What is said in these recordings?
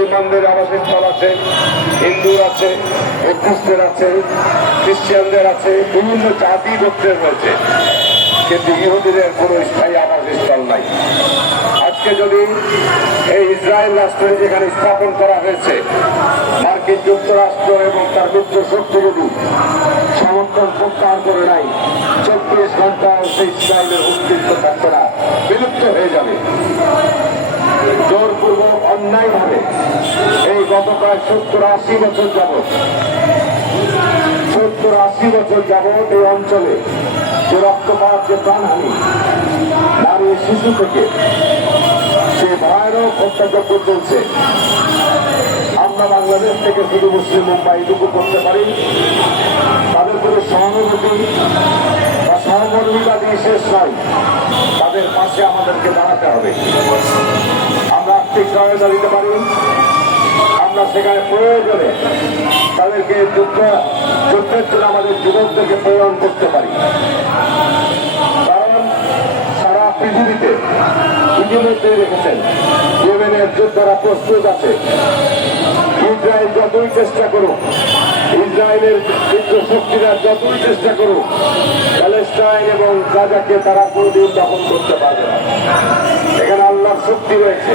মুসলমানদের আবাসস্থল আছে, হিন্দুর আছে বুদ্ধিস্টের আছে, খ্রিস্টানদের আছে, বিভিন্ন জাতি গোত্রের রয়েছে কিন্তু ইহুদিদের কোনো স্থায়ী আবাসস্থল নাই। আজকে যদি এই ইসরায়েল রাষ্ট্রে যেখানে স্থাপন করা হয়েছে, মার্কিন যুক্তরাষ্ট্র এবং তার মিত্র শক্তি যদি সমর্থন প্রত্যাহার করে নাই চব্বিশ ঘণ্টা সেই ইসরায়েলের অস্তিত্ব থাকবে না, বিলুপ্ত হয়ে যাবে। অন্যায়ভাবে এই গত প্রায় সত্তর আশি বছর যাবৎ, সত্তর আশি বছর যাবৎ এই অঞ্চলে যে রক্তপাত, যে প্রাণহানি নারী শিশু থেকে, সে ভয়ানক হত্যাযজ্ঞ চলছে। আমরা বাংলাদেশ থেকে শুধু মুসলিম মুম্বাই এটুকু করতে পারি। তাদের প্রতি সহানুভূতি বা সহমর্মিতা দিয়ে শেষ নয়, তাদের পাশে আমাদেরকে দাঁড়াতে হবে। আর্থিক সহায়তা দিতে পারি। আমরা সেখানে প্রয়োজনে তাদেরকে যুদ্ধ, যুদ্ধের জন্য আমাদের যুবকদেরকে প্রেরণ করতে পারি। কারণ সারা পৃথিবীতে ইতিমধ্যেই রেখেছেন ইয়েমেনের যোদ্ধারা প্রস্তুত আছে, ইসরায়েল যতই চেষ্টা করুক ইসরায়েলের মিত্র শক্তিরা যতই চেষ্টা করুক, প্যালেস্টাইন এবং গাজাকে তারা কোনদিন দখল করতে পারবে না। এখানে আল্লাহর শক্তি রয়েছে,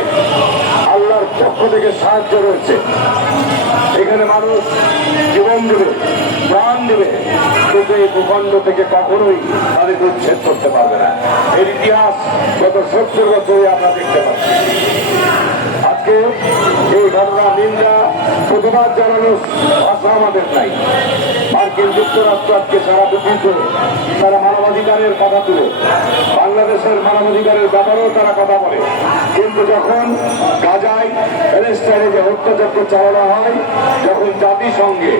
আল্লাহর পক্ষ থেকে সাহায্য রয়েছে। এখানে মানুষ জীবন দেবে, প্রাণ দেবে, কিন্তু এই ভূখণ্ড থেকে কখনোই তাদের উচ্ছেদ করতে পারবে না। এর ইতিহাস গত সত্তর বছরে আমরা দেখতে পাচ্ছি। প্রতিবাদ জানানোর ভাষা আমাদের নাই। মার্কিন যুক্তরাষ্ট্র আজকে সারা পৃথিবীতে তারা মানবাধিকারের কথা তুলে, বাংলাদেশের মানবাধিকারের ব্যাপারেও তারা কথা বলে। কিন্তু যখন গাজায় প্যালেস্টাইনে যে হত্যাযজ্ঞ চালানো হয়, যখন জাতিসংঘে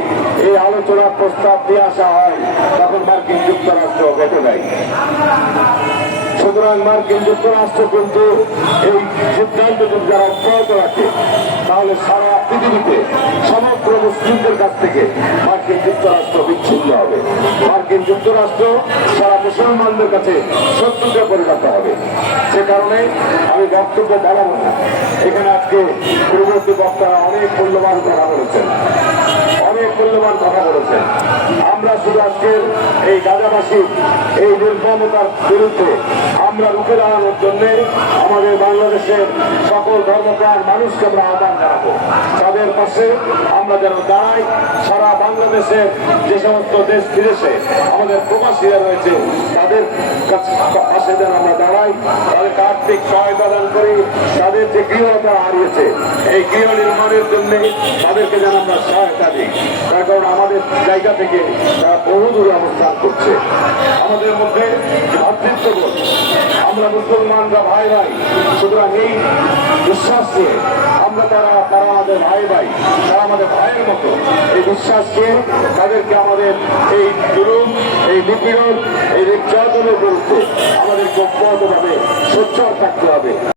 এই আলোচনার প্রস্তাব দিয়ে আসা হয়, তখন মার্কিন যুক্তরাষ্ট্র বেঁচে নেয়। সুতরাং মার্কিন যুক্তরাষ্ট্র কিন্তু এই সিদ্ধান্ত যদি যারা অব্যাহত রাখে, তাহলে সারা পৃথিবীতে সমগ্র মুসলিমদের কাছ থেকে মার্কিন যুক্তরাষ্ট্র বিচ্ছিন্ন হবে। মার্কিন যুক্তরাষ্ট্র সারা মুসলমানদের কাছে শত্রুতে পরিণত হবে। সে কারণে আমি বক্তব্য বলাব না। এখানে আজকে পূর্ববর্তী বক্তারা অনেক মূল্যবান কথা বলেছেন। অনেক মূল্যবান কথা বলেছেন। আমরা শুধু আজকের এই গাজাবাসী, এই নির্মমতার বিরুদ্ধে আমরা রুখে দাঁড়ানোর জন্য আমাদের বাংলাদেশের সকল ধর্মপ্রাণ মানুষকে আমরা আহ্বান জানাব। তাদের পাশে আমরা যেন দাঁড়াই, সারা বাংলাদেশের যে সমস্ত দেশ বিদেশে আমাদের প্রবাসীরা রয়েছে, তাদের কাছে পাশে যেন আমরা দাঁড়াই তাদেরকে আর্থিক সহায়তা দান করি, তাদের যে গৃহতা হারিয়েছে, এই গৃহ নির্মাণের জন্য তাদেরকে যেন আমরা সহায়তা দিই। তার কারণ আমাদের জায়গা থেকে তারা বহু দূরে অবস্থান করছে। আমাদের মধ্যে ভাতৃত্ববোধ আমরা মুসলমানরা ভাই ভাই। সুতরাং এই বিশ্বাস নিয়ে আমরা তারা তারা আমাদের ভাই ভাই, তারা আমাদের ভাইয়ের মতো। এই বিশ্বাসকে তাদেরকে আমাদের এই জুলুম, এই নিপীড়ন, এই নির্যাতনের বিরুদ্ধে আমাদেরকে অব্যাহতভাবে সোচ্চার থাকতে হবে।